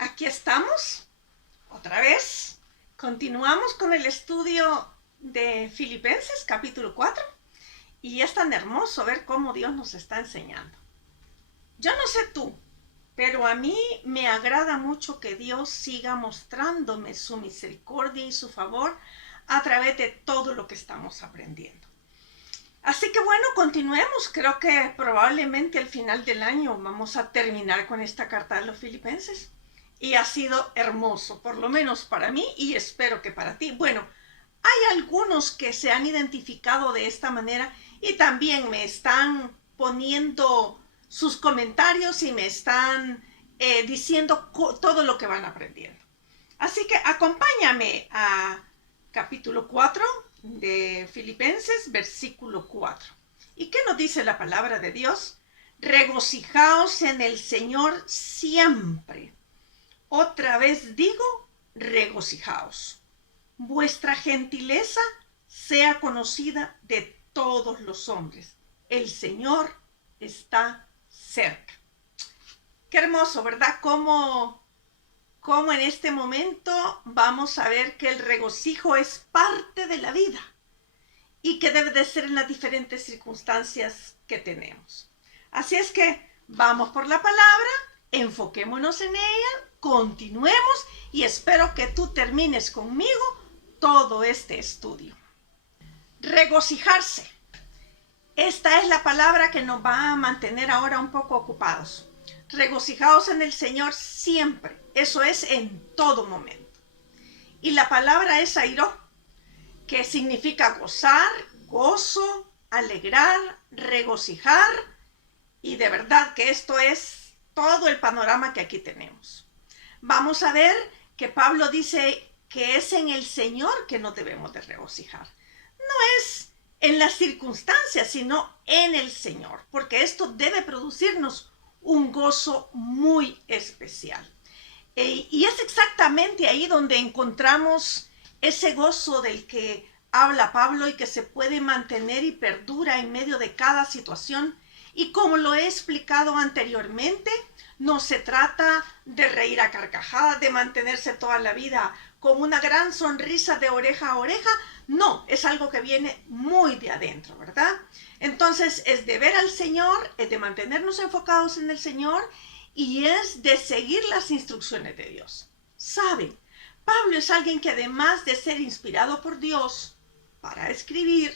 Aquí estamos, otra vez. Continuamos con el estudio de Filipenses, capítulo 4. Y es tan hermoso ver cómo Dios nos está enseñando. Yo no sé tú, pero a mí me agrada mucho que Dios siga mostrándome su misericordia y su favor a través de todo lo que estamos aprendiendo. Así que bueno, continuemos. Creo que probablemente al final del año vamos a terminar con esta carta de los Filipenses. Y ha sido hermoso, por lo menos para mí y espero que para ti. Bueno, hay algunos que se han identificado de esta manera y también me están poniendo sus comentarios y me están diciendo todo lo que van aprendiendo. Así que acompáñame a capítulo 4 de Filipenses, versículo 4. ¿Y qué nos dice la palabra de Dios? Regocijaos en el Señor siempre. Otra vez digo, regocijaos. Vuestra gentileza sea conocida de todos los hombres. El Señor está cerca. Qué hermoso, ¿verdad? Cómo en este momento vamos a ver que el regocijo es parte de la vida y que debe de ser en las diferentes circunstancias que tenemos. Así es que vamos por la palabra, enfoquémonos en ella, continuemos y espero que tú termines conmigo todo este estudio. Regocijarse. Esta es la palabra que nos va a mantener ahora un poco ocupados. Regocijaos en el Señor siempre. Eso es en todo momento. Y la palabra es airó, que significa gozar, gozo, alegrar, regocijar. Y de verdad que esto es todo el panorama que aquí tenemos. Vamos a ver que Pablo dice que es en el Señor que nos debemos de regocijar. No es en las circunstancias, sino en el Señor, porque esto debe producirnos un gozo muy especial. Y es exactamente ahí donde encontramos ese gozo del que habla Pablo y que se puede mantener y perdura en medio de cada situación. Y como lo he explicado anteriormente, no se trata de reír a carcajadas, de mantenerse toda la vida con una gran sonrisa de oreja a oreja. No, es algo que viene muy de adentro, ¿verdad? Entonces es de ver al Señor, es de mantenernos enfocados en el Señor y es de seguir las instrucciones de Dios. ¿Saben? Pablo es alguien que además de ser inspirado por Dios para escribir,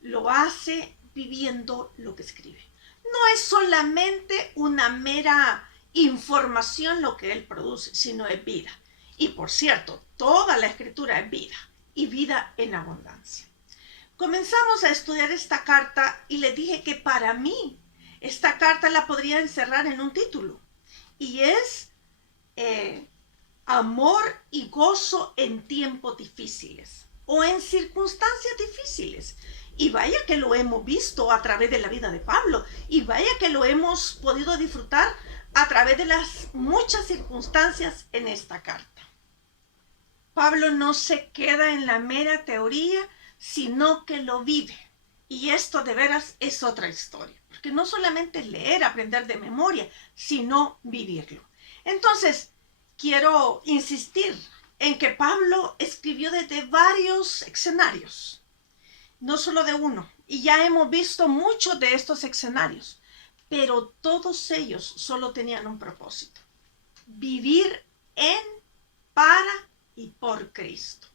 lo hace viviendo lo que escribe. No es solamente una mera información lo que él produce, sino es vida. Y por cierto, toda la escritura es vida y vida en abundancia. Comenzamos a estudiar esta carta y le dije que para mí esta carta la podría encerrar en un título y es amor y gozo en tiempos difíciles o en circunstancias difíciles. Y vaya que lo hemos visto a través de la vida de Pablo y vaya que lo hemos podido disfrutar a través de las muchas circunstancias en esta carta. Pablo no se queda en la mera teoría, sino que lo vive. Y esto de veras es otra historia, porque no solamente es leer, aprender de memoria, sino vivirlo. Entonces, quiero insistir en que Pablo escribió desde varios escenarios, no solo de uno, y ya hemos visto muchos de estos escenarios, pero todos ellos solo tenían un propósito: vivir en, para y por Cristo.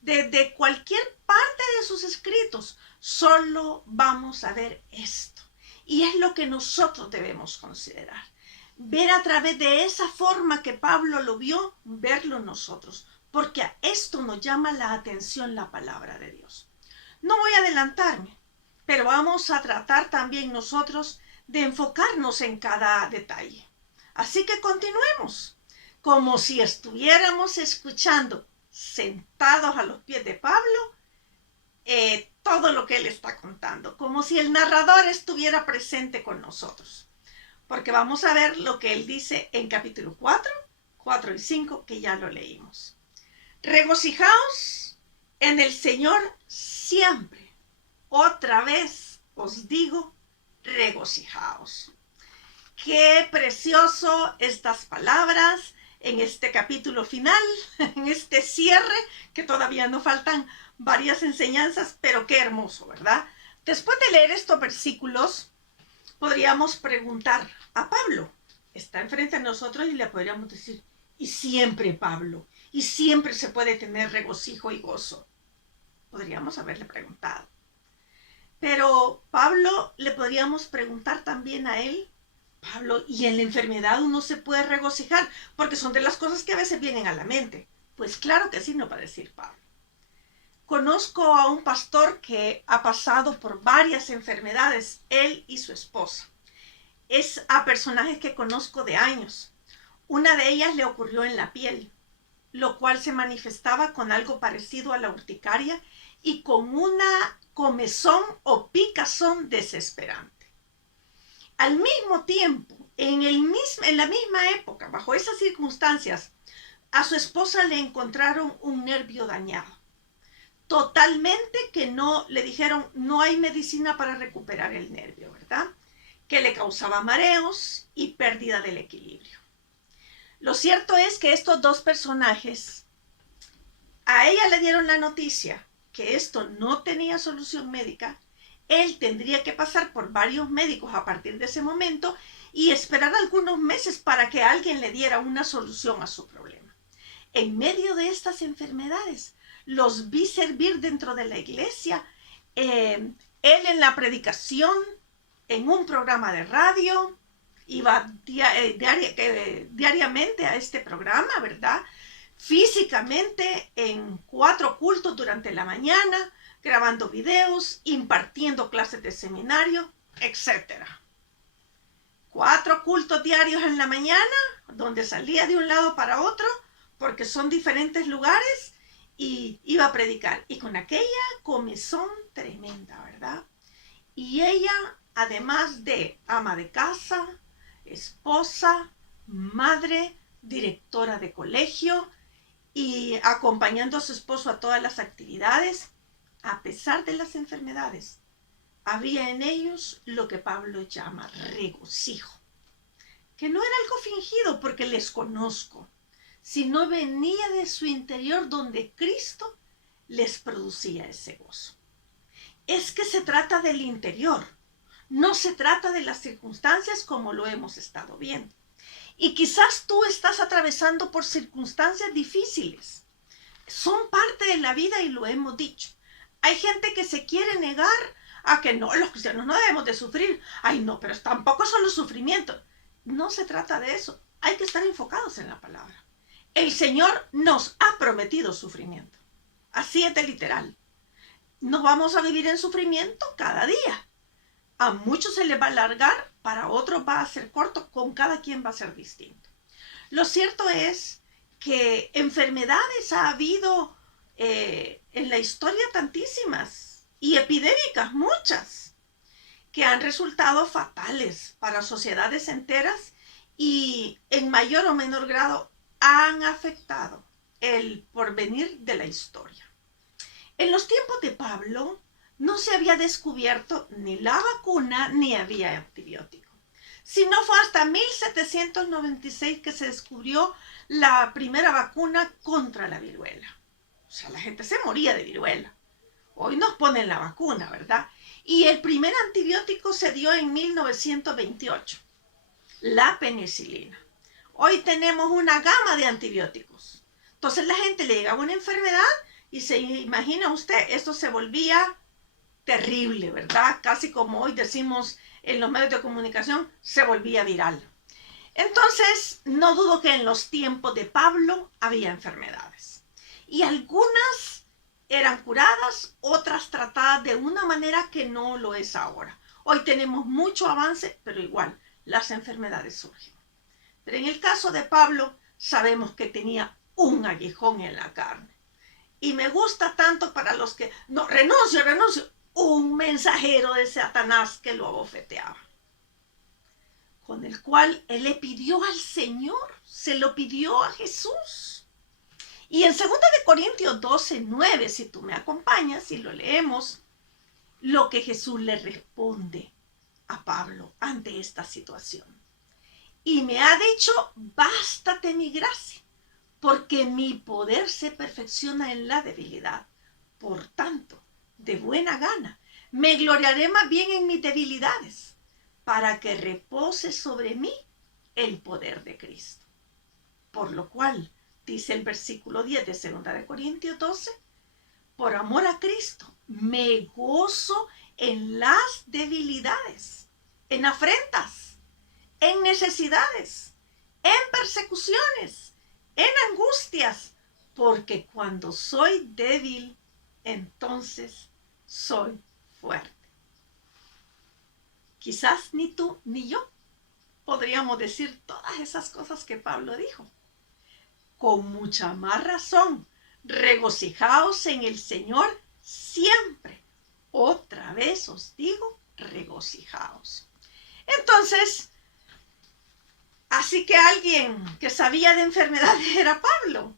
Desde cualquier parte de sus escritos solo vamos a ver esto, y es lo que nosotros debemos considerar. Ver a través de esa forma que Pablo lo vio, verlo nosotros, porque a esto nos llama la atención la palabra de Dios. No voy a adelantarme, pero vamos a tratar también nosotros de enfocarnos en cada detalle. Así que continuemos, como si estuviéramos escuchando, sentados a los pies de Pablo, todo lo que él está contando, como si el narrador estuviera presente con nosotros. Porque vamos a ver lo que él dice en capítulo 4, 4 y 5, que ya lo leímos. Regocijaos en el Señor siempre. Otra vez os digo, regocijaos. Qué precioso estas palabras en este capítulo final, en este cierre, que todavía nos faltan varias enseñanzas, pero qué hermoso, ¿verdad? Después de leer estos versículos, podríamos preguntar a Pablo. Está enfrente de nosotros y le podríamos decir, y siempre Pablo, y siempre se puede tener regocijo y gozo. Podríamos haberle preguntado. Pero Pablo le podríamos preguntar también a él, Pablo, ¿y en la enfermedad uno se puede regocijar? Porque son de las cosas que a veces vienen a la mente. Pues claro que sí, no va a decir Pablo. Conozco a un pastor que ha pasado por varias enfermedades, él y su esposa. Es a personajes que conozco de años. Una de ellas le ocurrió en la piel, lo cual se manifestaba con algo parecido a la urticaria y con una comezón o picazón desesperante. Al mismo tiempo, en la misma época, bajo esas circunstancias, a su esposa le encontraron un nervio dañado. Totalmente que no, le dijeron, no hay medicina para recuperar el nervio, ¿verdad? Que le causaba mareos y pérdida del equilibrio. Lo cierto es que estos dos personajes, a ella le dieron la noticia que esto no tenía solución médica. Él tendría que pasar por varios médicos a partir de ese momento y esperar algunos meses para que alguien le diera una solución a su problema. En medio de estas enfermedades, los vi servir dentro de la iglesia, él en la predicación, en un programa de radio, iba diariamente a este programa, ¿verdad? Físicamente en 4 cultos durante la mañana, grabando videos, impartiendo clases de seminario, etc. 4 cultos diarios en la mañana, donde salía de un lado para otro, porque son diferentes lugares, y iba a predicar. Y con aquella comezón tremenda, ¿verdad? Y ella, además de ama de casa, esposa, madre, directora de colegio y acompañando a su esposo a todas las actividades, a pesar de las enfermedades, había en ellos lo que Pablo llama regocijo, que no era algo fingido porque les conozco, sino venía de su interior donde Cristo les producía ese gozo. Es que se trata del interior, no se trata de las circunstancias como lo hemos estado viendo. Y quizás tú estás atravesando por circunstancias difíciles. Son parte de la vida y lo hemos dicho. Hay gente que se quiere negar a que no, los cristianos no debemos de sufrir. Ay, no, pero tampoco son los sufrimientos. No se trata de eso. Hay que estar enfocados en la palabra. El Señor nos ha prometido sufrimiento. Así es de literal. No vamos a vivir en sufrimiento cada día. A muchos se les va a alargar, para otros va a ser corto, con cada quien va a ser distinto. Lo cierto es que enfermedades ha habido en la historia tantísimas y epidémicas muchas que han resultado fatales para sociedades enteras y en mayor o menor grado han afectado el porvenir de la historia. En los tiempos de Pablo no se había descubierto ni la vacuna ni había antibiótico. Si no fue hasta 1796 que se descubrió la primera vacuna contra la viruela. O sea, la gente se moría de viruela. Hoy nos ponen la vacuna, ¿verdad? Y el primer antibiótico se dio en 1928, la penicilina. Hoy tenemos una gama de antibióticos. Entonces la gente le llegaba una enfermedad y se imagina usted, esto se volvía terrible, ¿verdad? Casi como hoy decimos en los medios de comunicación, se volvía viral. Entonces, no dudo que en los tiempos de Pablo había enfermedades. Y algunas eran curadas, otras tratadas de una manera que no lo es ahora. Hoy tenemos mucho avance, pero igual, las enfermedades surgen. Pero en el caso de Pablo, sabemos que tenía un aguijón en la carne. Y me gusta tanto para los que, no, renuncio, un mensajero de Satanás que lo abofeteaba, con el cual él le pidió al Señor, se lo pidió a Jesús. Y en 2 Corintios 12:9, si tú me acompañas y lo leemos, lo que Jesús le responde a Pablo ante esta situación. Y me ha dicho, bástate mi gracia, porque mi poder se perfecciona en la debilidad. Por tanto, de buena gana, me gloriaré más bien en mis debilidades, para que repose sobre mí el poder de Cristo. Por lo cual, dice el versículo 10 de 2 de Corintios 12, por amor a Cristo, me gozo en las debilidades, en afrentas, en necesidades, en persecuciones, en angustias, porque cuando soy débil, entonces soy fuerte. Quizás ni tú ni yo podríamos decir todas esas cosas que Pablo dijo. Con mucha más razón, regocijaos en el Señor siempre. Otra vez os digo, regocijaos. Entonces, así que alguien que sabía de enfermedades era Pablo.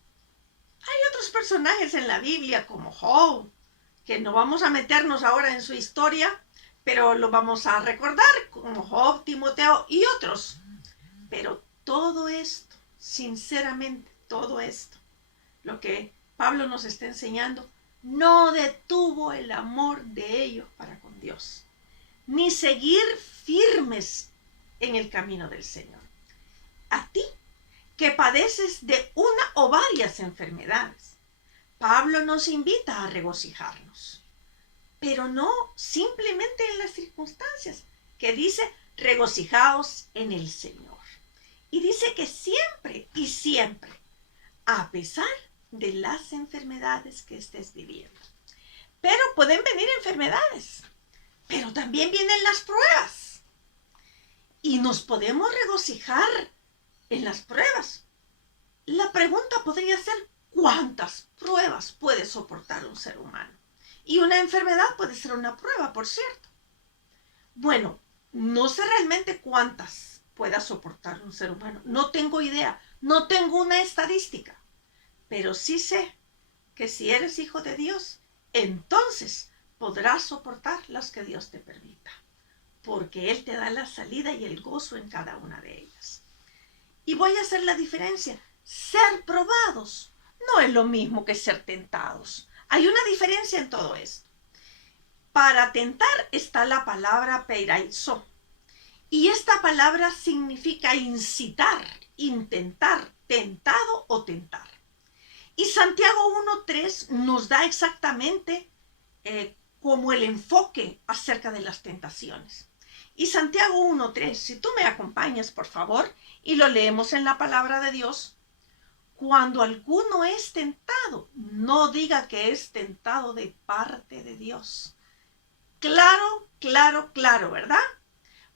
Hay otros personajes en la Biblia como Job, que no vamos a meternos ahora en su historia, pero lo vamos a recordar, como Job, Timoteo y otros. Pero todo esto, sinceramente, todo esto, lo que Pablo nos está enseñando, no detuvo el amor de ellos para con Dios, ni seguir firmes en el camino del Señor. A ti, que padeces de una o varias enfermedades, Pablo nos invita a regocijarnos, pero no simplemente en las circunstancias, que dice, regocijaos en el Señor. Y dice que siempre y siempre, a pesar de las enfermedades que estés viviendo. Pero pueden venir enfermedades, pero también vienen las pruebas. Y nos podemos regocijar en las pruebas. La pregunta podría ser, ¿cuántas pruebas puede soportar un ser humano? Y una enfermedad puede ser una prueba, por cierto. Bueno, no sé realmente cuántas pueda soportar un ser humano. No tengo idea, no tengo una estadística. Pero sí sé que si eres hijo de Dios, entonces podrás soportar las que Dios te permita, porque Él te da la salida y el gozo en cada una de ellas. Y voy a hacer la diferencia. Ser probados no es lo mismo que ser tentados. Hay una diferencia en todo esto. Para tentar está la palabra peiraizo. Y esta palabra significa incitar, intentar, tentado o tentar. Y Santiago 1.3 nos da exactamente como el enfoque acerca de las tentaciones. Y Santiago 1.3, si tú me acompañas, por favor, y lo leemos en la palabra de Dios. Cuando alguno es tentado, no diga que es tentado de parte de Dios. Claro, claro, claro, ¿verdad?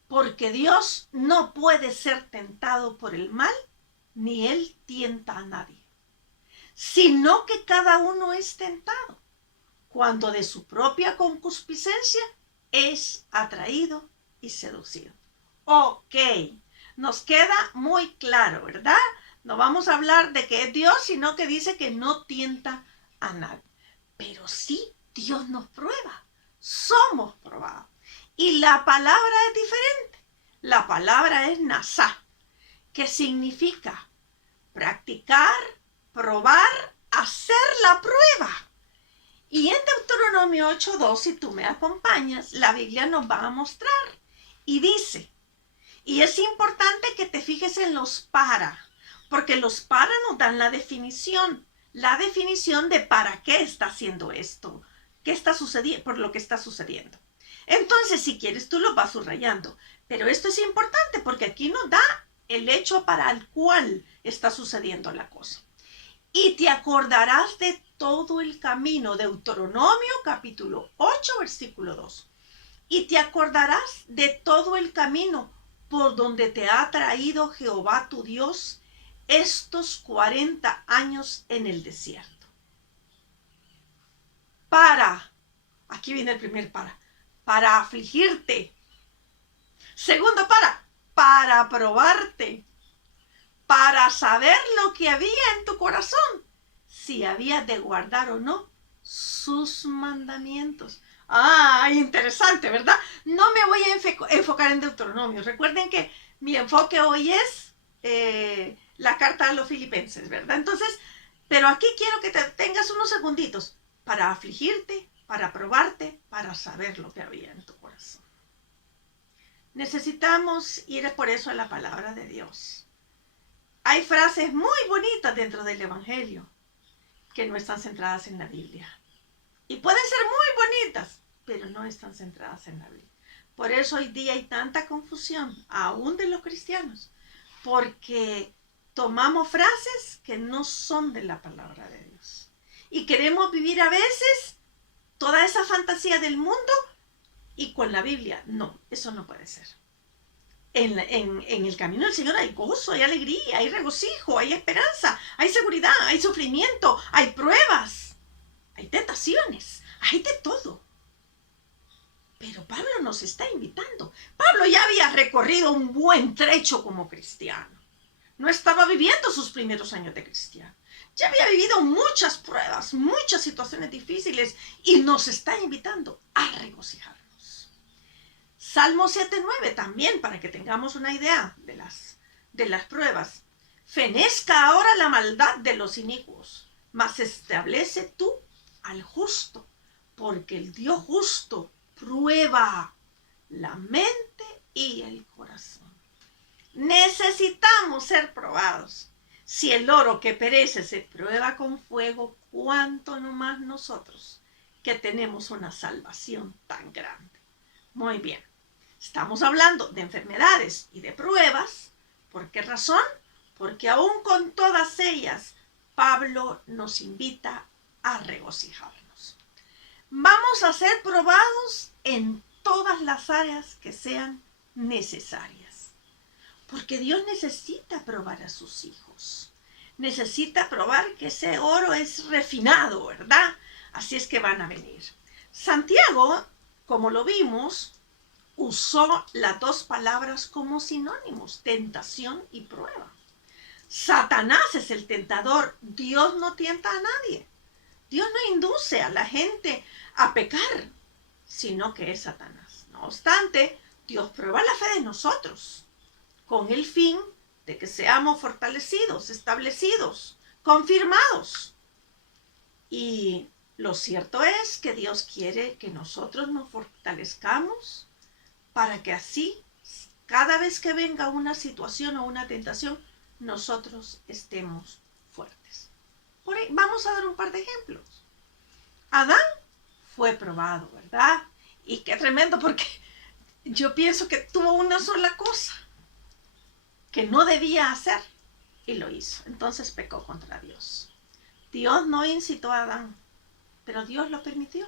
Porque Dios no puede ser tentado por el mal, ni Él tienta a nadie, sino que cada uno es tentado cuando de su propia concupiscencia es atraído y seducido. Ok, nos queda muy claro, ¿verdad? No vamos a hablar de que es Dios, sino que dice que no tienta a nadie. Pero sí, Dios nos prueba, somos probados. Y la palabra es diferente. La palabra es nasá, que significa practicar, probar, hacer la prueba. Y en Deuteronomio 8.2, si tú me acompañas, la Biblia nos va a mostrar. Y dice, y es importante que te fijes en los para, porque los para nos dan la definición de para qué está haciendo esto, qué está sucediendo, por lo que está sucediendo. Entonces, si quieres, tú lo vas subrayando. Pero esto es importante porque aquí nos da el hecho para el cual está sucediendo la cosa. Y te acordarás de todo el camino, Deuteronomio capítulo 8, versículo 2. Y te acordarás de todo el camino por donde te ha traído Jehová tu Dios estos 40 años en el desierto. Aquí viene el primer para afligirte. Segundo, para probarte, para saber lo que había en tu corazón, si habías de guardar o no sus mandamientos. Interesante, ¿verdad? No me voy a enfocar en Deuteronomio. Recuerden que mi enfoque hoy es la carta a los filipenses, ¿verdad? Entonces, pero aquí quiero que te tengas unos segunditos para afligirte, para probarte, para saber lo que había en tu corazón. Necesitamos ir por eso a la palabra de Dios. Hay frases muy bonitas dentro del Evangelio que no están centradas en la Biblia. Y pueden ser muy bonitas, pero no están centradas en la Biblia. Por eso hoy día hay tanta confusión, aún de los cristianos, porque tomamos frases que no son de la palabra de Dios. Y queremos vivir a veces toda esa fantasía del mundo y con la Biblia. No, eso no puede ser. En el camino del Señor hay gozo, hay alegría, hay regocijo, hay esperanza, hay seguridad, hay sufrimiento, hay pruebas, hay tentaciones, hay de todo. Pero Pablo nos está invitando. Pablo ya había recorrido un buen trecho como cristiano. No estaba viviendo sus primeros años de cristiano. Ya había vivido muchas pruebas, muchas situaciones difíciles y nos está invitando a regocijarnos. Salmo 7:9 también, para que tengamos una idea de las pruebas. Fenezca ahora la maldad de los inicuos, mas establece tú al justo, porque el Dios justo prueba la mente y el corazón. Necesitamos ser probados. Si el oro que perece se prueba con fuego, ¿cuánto no más nosotros que tenemos una salvación tan grande? Muy bien. Estamos hablando de enfermedades y de pruebas. ¿Por qué razón? Porque aún con todas ellas, Pablo nos invita a regocijarnos. Vamos a ser probados en todas las áreas que sean necesarias. Porque Dios necesita probar a sus hijos. Necesita probar que ese oro es refinado, ¿verdad? Así es que van a venir. Santiago, como lo vimos, usó las dos palabras como sinónimos, tentación y prueba. Satanás es el tentador. Dios no tienta a nadie. Dios no induce a la gente a pecar, sino que es Satanás. No obstante, Dios prueba la fe de nosotros con el fin de que seamos fortalecidos, establecidos, confirmados. Y lo cierto es que Dios quiere que nosotros nos fortalezcamos para que así, cada vez que venga una situación o una tentación, nosotros estemos fuertes. Por ahí, vamos a dar un par de ejemplos. Adán fue probado, ¿verdad? Y qué tremendo, porque yo pienso que tuvo una sola cosa que no debía hacer y lo hizo. Entonces pecó contra Dios. Dios no incitó a Adán, pero Dios lo permitió.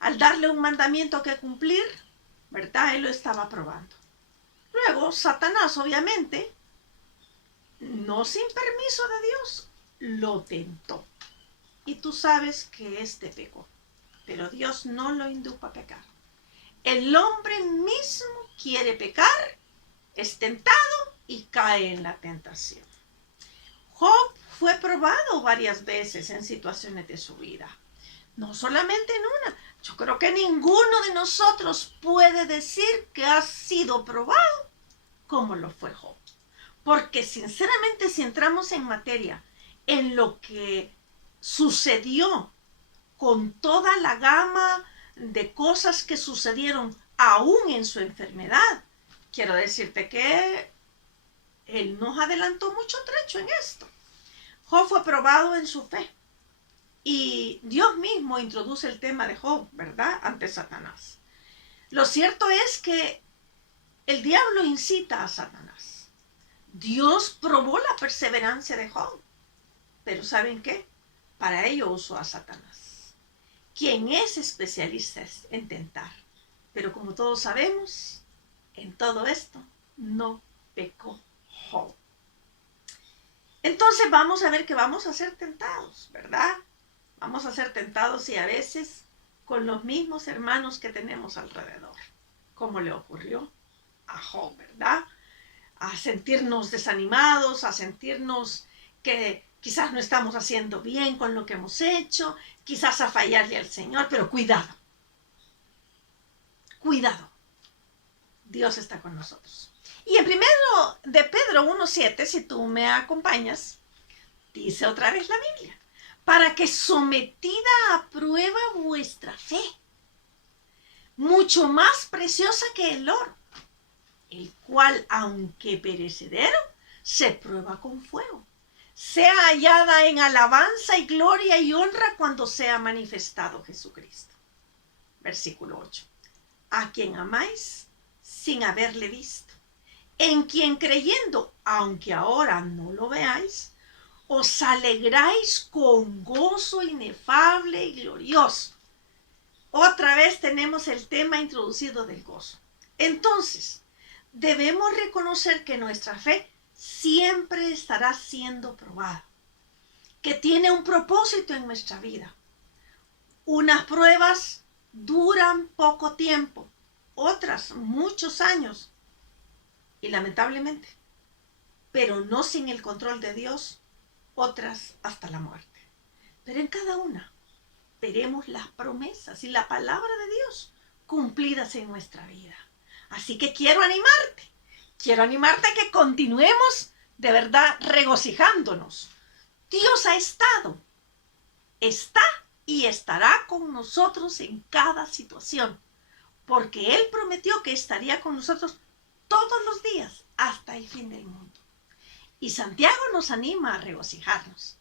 Al darle un mandamiento que cumplir, ¿verdad? Él lo estaba probando. Luego, Satanás, obviamente, no sin permiso de Dios, lo tentó. Y tú sabes que éste pecó, pero Dios no lo indujo a pecar. El hombre mismo quiere pecar, es tentado y cae en la tentación. Job fue probado varias veces en situaciones de su vida. No solamente en una. Yo creo que ninguno de nosotros puede decir que ha sido probado como lo fue Job. Porque sinceramente, si entramos en materia, en lo que sucedió con toda la gama de cosas que sucedieron aún en su enfermedad, quiero decirte que él nos adelantó mucho trecho en esto. Job fue probado en su fe. Y Dios mismo introduce el tema de Job, ¿verdad? Ante Satanás. Lo cierto es que el diablo incita a Satanás. Dios probó la perseverancia de Job. Pero ¿saben qué? Para ello usó a Satanás, quien es especialista en tentar. Pero como todos sabemos, en todo esto no pecó Job. Entonces vamos a ver que vamos a ser tentados, ¿verdad? Vamos a ser tentados y a veces con los mismos hermanos que tenemos alrededor, como le ocurrió a Job, ¿verdad? A sentirnos desanimados, a sentirnos que quizás no estamos haciendo bien con lo que hemos hecho, quizás a fallarle al Señor, pero cuidado. Cuidado. Dios está con nosotros. Y en primero de Pedro 1:7, si tú me acompañas, dice otra vez la Biblia, para que sometida a prueba vuestra fe, mucho más preciosa que el oro, el cual, aunque perecedero, se prueba con fuego, sea hallada en alabanza y gloria y honra cuando sea manifestado Jesucristo. Versículo 8. A quien amáis sin haberle visto, en quien creyendo, aunque ahora no lo veáis, os alegráis con gozo inefable y glorioso. Otra vez tenemos el tema introducido del gozo. Entonces, debemos reconocer que nuestra fe siempre estará siendo probada, que tiene un propósito en nuestra vida. Unas pruebas duran poco tiempo, otras muchos años, y lamentablemente, pero no sin el control de Dios, otras hasta la muerte. Pero en cada una veremos las promesas y la palabra de Dios cumplidas en nuestra vida. Así que quiero animarte a que continuemos de verdad regocijándonos. Dios ha estado, está y estará con nosotros en cada situación, porque Él prometió que estaría con nosotros todos los días hasta el fin del mundo. Y Santiago nos anima a regocijarnos.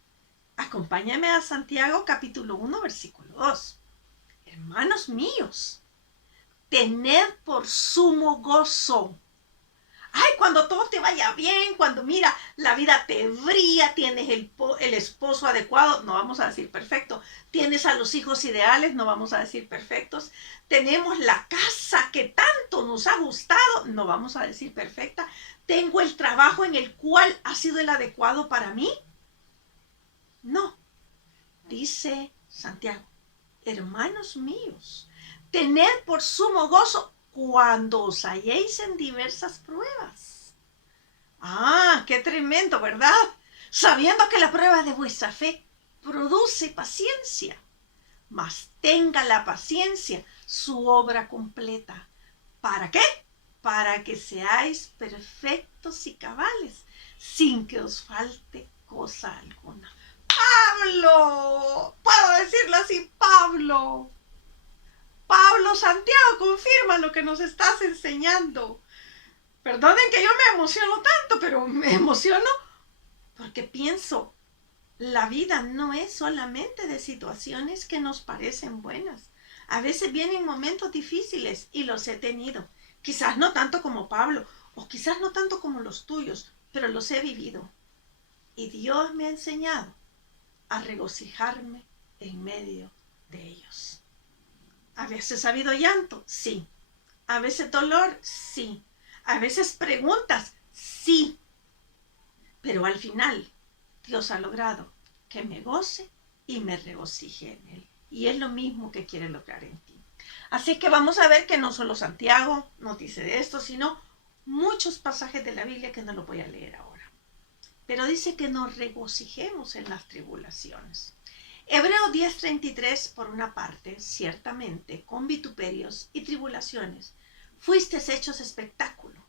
Acompáñame a Santiago capítulo 1, versículo 2. Hermanos míos, tened por sumo gozo. Ay, cuando todo te vaya bien, cuando mira, la vida te brilla, tienes el esposo adecuado, no vamos a decir perfecto, tienes a los hijos ideales, no vamos a decir perfectos, tenemos la casa que tanto nos ha gustado, no vamos a decir perfecta, tengo el trabajo en el cual ha sido el adecuado para mí. No, dice Santiago, hermanos míos, tened por sumo gozo cuando os halléis en diversas pruebas. Ah, qué tremendo, ¿verdad? Sabiendo que la prueba de vuestra fe produce paciencia, mas tenga la paciencia su obra completa. ¿Para qué? Para que seáis perfectos y cabales, sin que os falte cosa alguna. Pablo, puedo decirlo así, Pablo, Santiago, confirma lo que nos estás enseñando. Perdonen que yo me emociono tanto, pero me emociono porque pienso, la vida no es solamente de situaciones que nos parecen buenas. A veces vienen momentos difíciles y los he tenido. Quizás no tanto como Pablo, o quizás no tanto como los tuyos, pero los he vivido. Y Dios me ha enseñado a regocijarme en medio de ellos. A veces ha habido llanto, sí. A veces dolor, sí. A veces preguntas, sí. Pero al final, Dios ha logrado que me goce y me regocije en Él. Y es lo mismo que quiere lograr en ti. Así que vamos a ver que no solo Santiago nos dice de esto, sino muchos pasajes de la Biblia que no lo voy a leer ahora. Pero dice que nos regocijemos en las tribulaciones. Hebreo 10:33, por una parte, ciertamente, con vituperios y tribulaciones, fuisteis hechos espectáculo.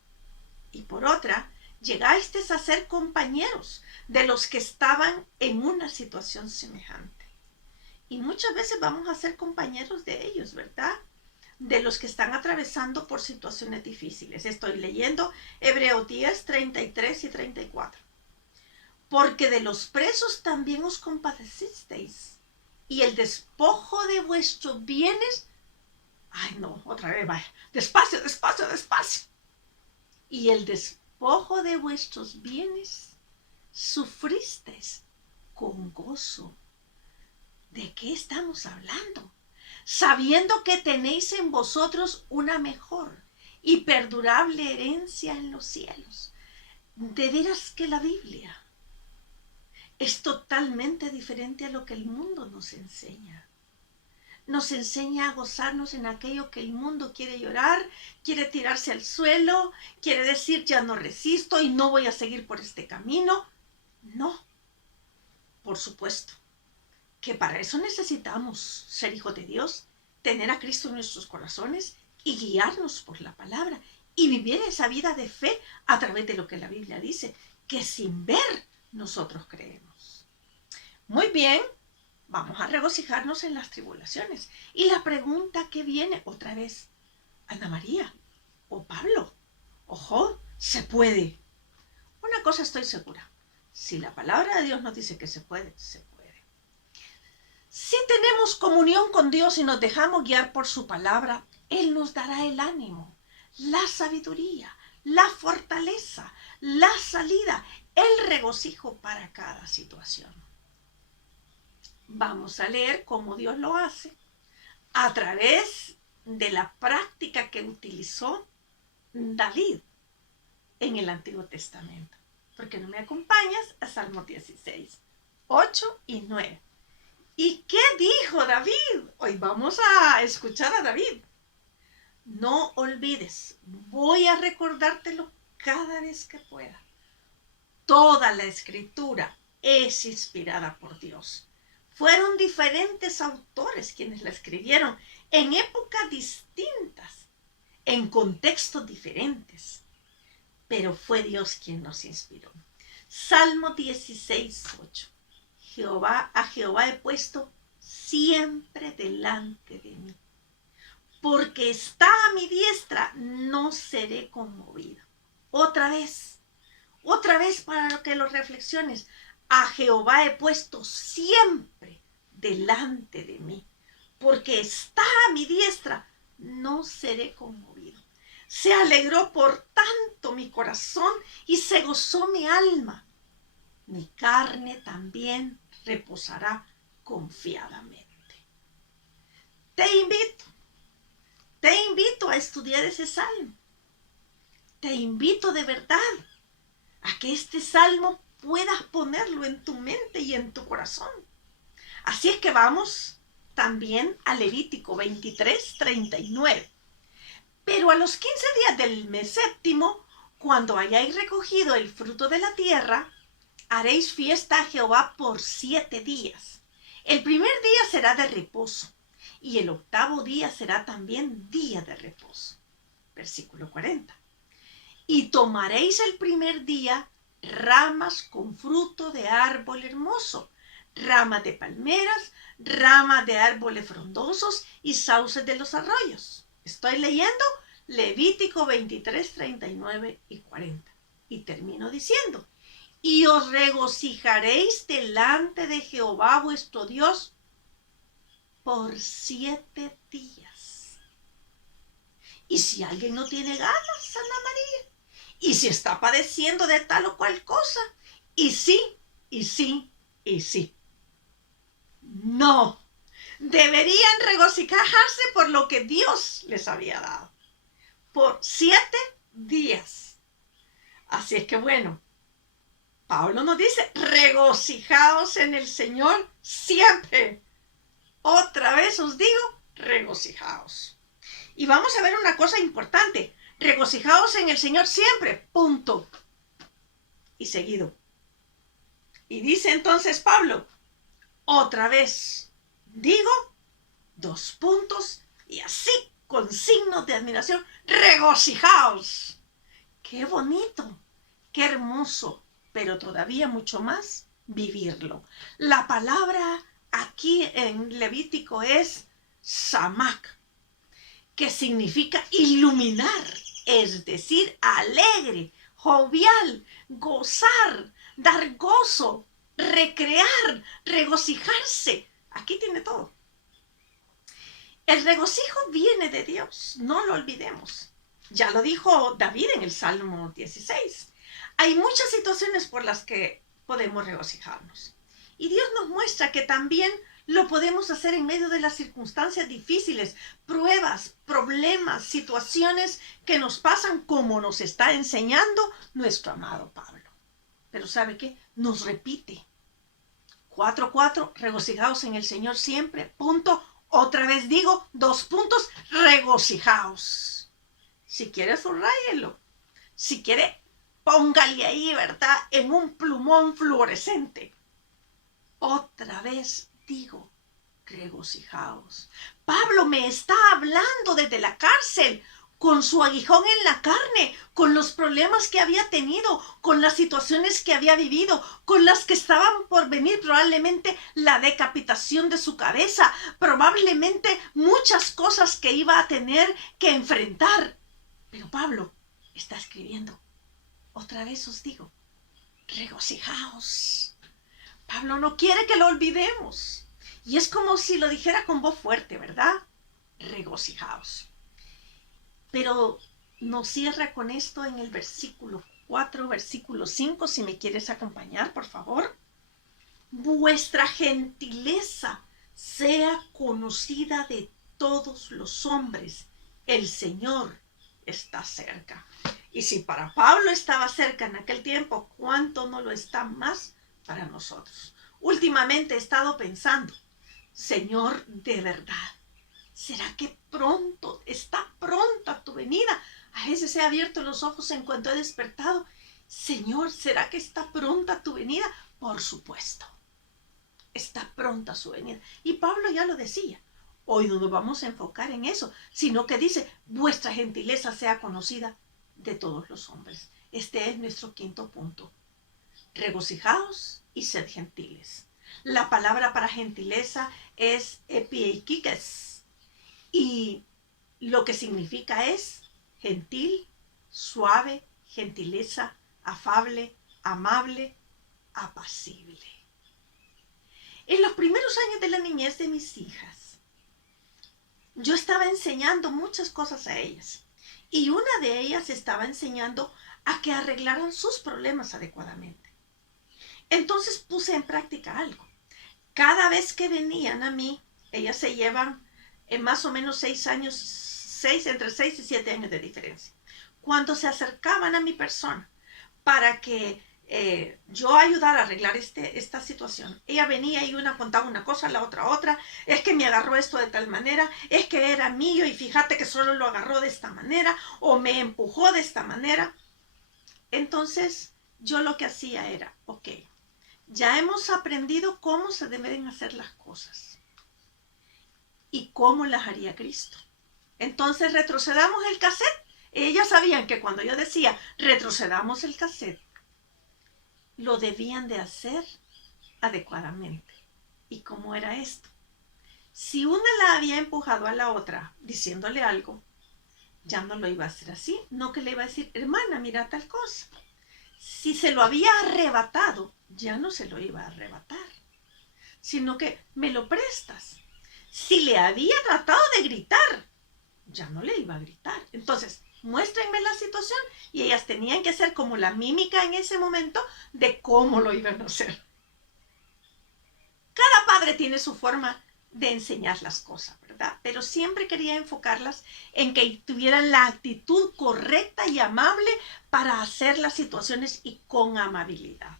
Y por otra, llegasteis a ser compañeros de los que estaban en una situación semejante. Y muchas veces vamos a ser compañeros de ellos, ¿verdad? De los que están atravesando por situaciones difíciles. Estoy leyendo Hebreo 10:33 y 34. Porque de los presos también os compadecisteis, y el despojo de vuestros bienes, ay no, otra vez, vaya, despacio, despacio, despacio. Y el despojo de vuestros bienes sufristeis con gozo. ¿De qué estamos hablando? Sabiendo que tenéis en vosotros una mejor y perdurable herencia en los cielos. De veras que la Biblia es totalmente diferente a lo que el mundo nos enseña. Nos enseña a gozarnos en aquello que el mundo quiere llorar, quiere tirarse al suelo, quiere decir ya no resisto y no voy a seguir por este camino. No, por supuesto que para eso necesitamos ser hijos de Dios, tener a Cristo en nuestros corazones y guiarnos por la palabra y vivir esa vida de fe a través de lo que la Biblia dice, que sin ver nosotros creemos. Muy bien, vamos a regocijarnos en las tribulaciones. Y la pregunta que viene otra vez, Ana María, o Pablo, ojo, ¿se puede? Una cosa estoy segura, si la palabra de Dios nos dice que se puede, se puede. Si tenemos comunión con Dios y nos dejamos guiar por su palabra, Él nos dará el ánimo, la sabiduría, la fortaleza, la salida, el regocijo para cada situación. Vamos a leer cómo Dios lo hace a través de la práctica que utilizó David en el Antiguo Testamento. ¿Por qué no me acompañas a Salmo 16, 8 y 9? ¿Y qué dijo David? Hoy vamos a escuchar a David. No olvides, voy a recordártelo cada vez que pueda. Toda la escritura es inspirada por Dios. Fueron diferentes autores quienes la escribieron en épocas distintas, en contextos diferentes. Pero fue Dios quien nos inspiró. Salmo 16, 8. A Jehová he puesto siempre delante de mí. Porque está a mi diestra, no seré conmovido. Otra vez para que lo reflexiones. A Jehová he puesto siempre delante de mí. Porque está a mi diestra, no seré conmovido. Se alegró por tanto mi corazón y se gozó mi alma. Mi carne también reposará confiadamente. Te invito a estudiar ese salmo. Te invito de verdad a que este salmo puedas ponerlo en tu mente y en tu corazón. Así es que vamos también a Levítico 23, 39. Pero a los 15 días del mes séptimo, cuando hayáis recogido el fruto de la tierra, haréis fiesta a Jehová por 7 días. El primer día será de reposo, y el octavo día será también día de reposo. Versículo 40. Y tomaréis el primer día ramas con fruto de árbol hermoso, ramas de palmeras, ramas de árboles frondosos y sauces de los arroyos. Estoy leyendo Levítico 23, 39 y 40. Y termino diciendo, y os regocijaréis delante de Jehová vuestro Dios por 7 días. Y si alguien no tiene ganas, Ana María, y si está padeciendo de tal o cual cosa, y sí, no, deberían regocijarse por lo que Dios les había dado, por 7 días. Así es que bueno, Pablo nos dice, regocijaos en el Señor siempre. Otra vez os digo, regocijaos. Y vamos a ver una cosa importante, regocijaos en el Señor siempre, punto. Y seguido. Y dice entonces Pablo, otra vez, digo, 2 puntos, y así, con signos de admiración, regocijaos. Qué bonito, qué hermoso, pero todavía mucho más vivirlo. La palabra aquí en Levítico es samak, que significa iluminar, es decir, alegre, jovial, gozar, dar gozo, recrear, regocijarse. Aquí tiene todo. El regocijo viene de Dios, no lo olvidemos. Ya lo dijo David en el Salmo 16. Hay muchas situaciones por las que podemos regocijarnos. Y Dios nos muestra que también lo podemos hacer en medio de las circunstancias difíciles, pruebas, problemas, situaciones que nos pasan como nos está enseñando nuestro amado Pablo. Pero ¿sabe qué? Nos repite. 4:4, regocijaos en el Señor siempre, punto. Otra vez digo, 2 puntos, regocijaos. Si quiere, subrayelo. Si quiere, póngale ahí, ¿verdad? En un plumón fluorescente. Otra vez digo, regocijaos. Pablo me está hablando desde la cárcel con su aguijón en la carne, con los problemas que había tenido, con las situaciones que había vivido, con las que estaban por venir, probablemente la decapitación de su cabeza, probablemente muchas cosas que iba a tener que enfrentar. Pero Pablo está escribiendo, otra vez os digo, regocijaos. Pablo no quiere que lo olvidemos. Y es como si lo dijera con voz fuerte, ¿verdad? Regocijaos. Pero nos cierra con esto en el versículo 4, versículo 5, si me quieres acompañar, por favor. Vuestra gentileza sea conocida de todos los hombres. El Señor está cerca. Y si para Pablo estaba cerca en aquel tiempo, ¿cuánto no lo está más para nosotros? Últimamente he estado pensando, Señor, de verdad, ¿será que pronto, está pronta tu venida? A veces he abierto los ojos en cuanto he despertado. Señor, ¿será que está pronta tu venida? Por supuesto, está pronta su venida. Y Pablo ya lo decía. Hoy no nos vamos a enfocar en eso, sino que dice, vuestra gentileza sea conocida de todos los hombres. Este es nuestro quinto punto. Regocijaos y sed gentiles. La palabra para gentileza es epieikikes, y lo que significa es gentil, suave, gentileza, afable, amable, apacible. En los primeros años de la niñez de mis hijas, yo estaba enseñando muchas cosas a ellas, y una de ellas estaba enseñando a que arreglaran sus problemas adecuadamente. Entonces puse en práctica algo. Cada vez que venían a mí, ellas se llevan más o menos 6 años, entre 6 y 7 años de diferencia. Cuando se acercaban a mi persona para que yo ayudara a arreglar esta situación, ella venía y una contaba una cosa, la otra, es que me agarró esto de tal manera, es que era mío y fíjate que solo lo agarró de esta manera o me empujó de esta manera. Entonces yo lo que hacía era, ok, ya hemos aprendido cómo se deben hacer las cosas y cómo las haría Cristo. Entonces retrocedamos el cassette. Ellas sabían que cuando yo decía retrocedamos el cassette, lo debían de hacer adecuadamente. ¿Y cómo era esto? Si una la había empujado a la otra diciéndole algo, ya no lo iba a hacer así. No que le iba a decir, hermana, mira tal cosa. Si se lo había arrebatado, ya no se lo iba a arrebatar, sino que me lo prestas. Si le había tratado de gritar, ya no le iba a gritar. Entonces, muéstrenme la situación y ellas tenían que hacer como la mímica en ese momento de cómo lo iban a hacer. Cada padre tiene su forma de enseñar las cosas, ¿verdad? Pero siempre quería enfocarlas en que tuvieran la actitud correcta y amable para hacer las situaciones y con amabilidad.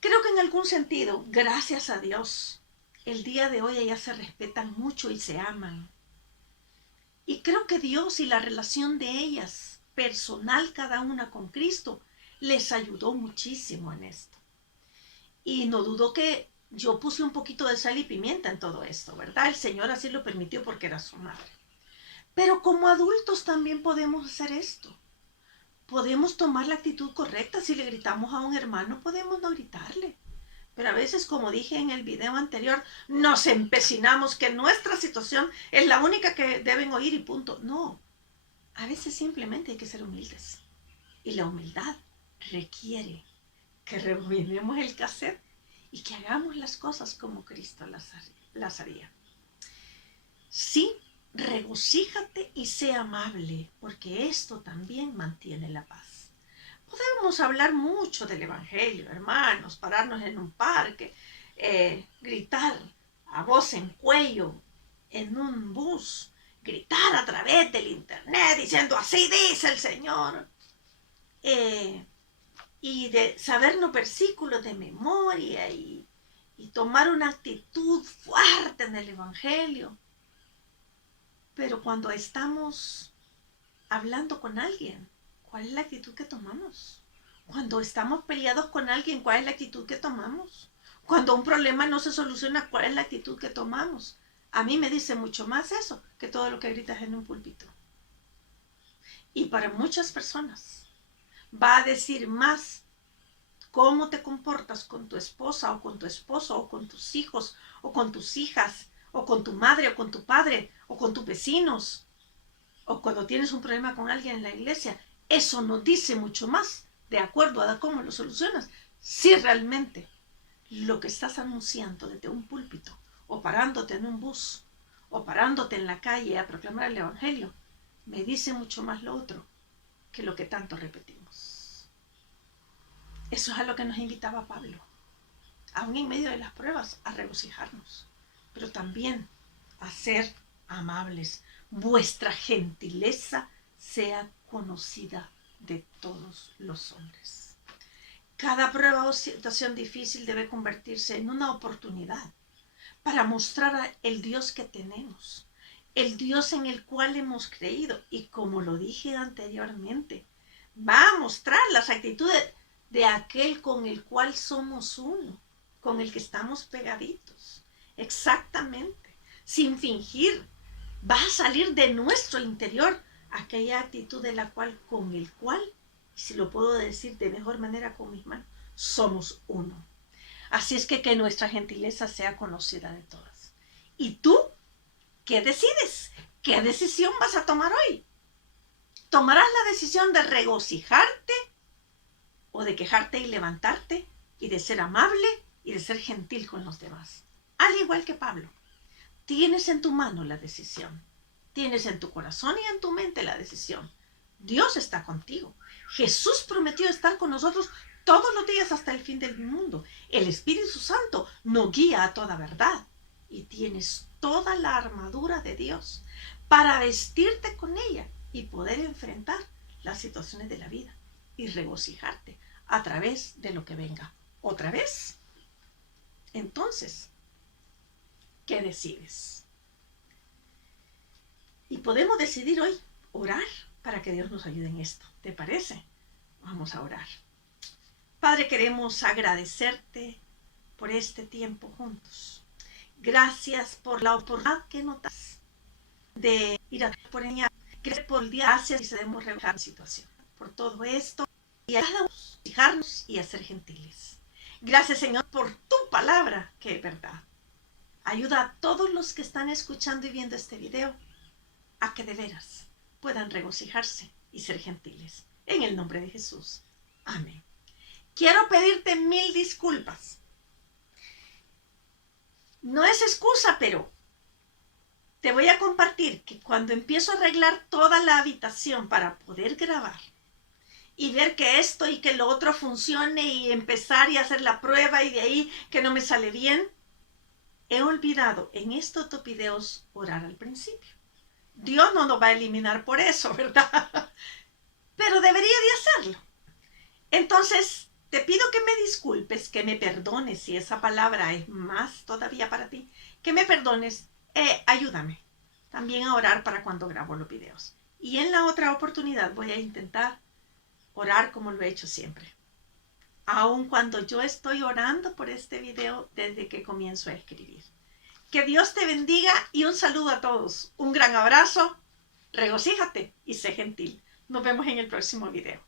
Creo que en algún sentido, gracias a Dios, el día de hoy ellas se respetan mucho y se aman. Y creo que Dios y la relación de ellas, personal cada una con Cristo, les ayudó muchísimo en esto. Y no dudo que yo puse un poquito de sal y pimienta en todo esto, ¿verdad? El Señor así lo permitió porque era su madre. Pero como adultos también podemos hacer esto. Podemos tomar la actitud correcta. Si le gritamos a un hermano, podemos no gritarle. Pero a veces, como dije en el video anterior, nos empecinamos que nuestra situación es la única que deben oír y punto. No, a veces simplemente hay que ser humildes. Y la humildad requiere que rebobinemos el cassette y que hagamos las cosas como Cristo las haría. Sí, regocíjate y sea amable, porque esto también mantiene la paz. Podemos hablar mucho del Evangelio, hermanos, pararnos en un parque, gritar a voz en cuello en un bus, gritar a través del internet diciendo así dice el Señor, y de sabernos versículos de memoria y tomar una actitud fuerte en el Evangelio. Pero cuando estamos hablando con alguien, ¿cuál es la actitud que tomamos? Cuando estamos peleados con alguien, ¿cuál es la actitud que tomamos? Cuando un problema no se soluciona, ¿cuál es la actitud que tomamos? A mí me dice mucho más eso que todo lo que gritas en un púlpito. Y para muchas personas va a decir más cómo te comportas con tu esposa o con tu esposo o con tus hijos o con tus hijas o con tu madre o con tu padre o con tus vecinos o cuando tienes un problema con alguien en la iglesia. Eso nos dice mucho más de acuerdo a cómo lo solucionas. Si realmente lo que estás anunciando desde un púlpito o parándote en un bus o parándote en la calle a proclamar el evangelio me dice mucho más lo otro que lo que tanto repetimos. Eso es a lo que nos invitaba Pablo, aún en medio de las pruebas, a regocijarnos, pero también a ser amables. Vuestra gentileza sea conocida de todos los hombres. Cada prueba o situación difícil debe convertirse en una oportunidad para mostrar el Dios que tenemos, el Dios en el cual hemos creído. Y como lo dije anteriormente, va a mostrar las actitudes de aquel con el cual somos uno, con el que estamos pegaditos. Exactamente, sin fingir, va a salir de nuestro interior aquella actitud de la cual, con el cual, si lo puedo decir de mejor manera con mis manos, somos uno. Así es que nuestra gentileza sea conocida de todas. ¿Y tú qué decides? ¿Qué decisión vas a tomar hoy? ¿Tomarás la decisión de regocijarte o de quejarte y levantarte y de ser amable y de ser gentil con los demás? Al igual que Pablo, tienes en tu mano la decisión. Tienes en tu corazón y en tu mente la decisión. Dios está contigo. Jesús prometió estar con nosotros todos los días hasta el fin del mundo. El Espíritu Santo nos guía a toda verdad. Y tienes toda la armadura de Dios para vestirte con ella y poder enfrentar las situaciones de la vida y regocijarte a través de lo que venga. ¿Otra vez? Entonces, ¿qué decides? Y podemos decidir hoy orar para que Dios nos ayude en esto. ¿Te parece? Vamos a orar. Padre, queremos agradecerte por este tiempo juntos. Gracias por la oportunidad que nos das de ir a por ella. Gracias por el día. Gracias y sabemos rebajar la situación. Por todo esto y a cada uno fijarnos y a ser gentiles. Gracias, Señor, por tu palabra que es verdad. Ayuda a todos los que están escuchando y viendo este video a que de veras puedan regocijarse y ser gentiles. En el nombre de Jesús. Amén. Quiero pedirte 1000 disculpas. No es excusa, pero te voy a compartir que cuando empiezo a arreglar toda la habitación para poder grabar y ver que esto y que lo otro funcione y empezar y hacer la prueba y de ahí que no me sale bien, he olvidado en estos 2 videos orar al principio. Dios no nos va a eliminar por eso, ¿verdad? Pero debería de hacerlo. Entonces, te pido que me disculpes, que me perdones, si esa palabra es más todavía para ti, que me perdones, ayúdame también a orar para cuando grabo los videos. Y en la otra oportunidad voy a intentar orar como lo he hecho siempre. Aun cuando yo estoy orando por este video desde que comienzo a escribir. Que Dios te bendiga y un saludo a todos. Un gran abrazo, regocíjate y sé gentil. Nos vemos en el próximo video.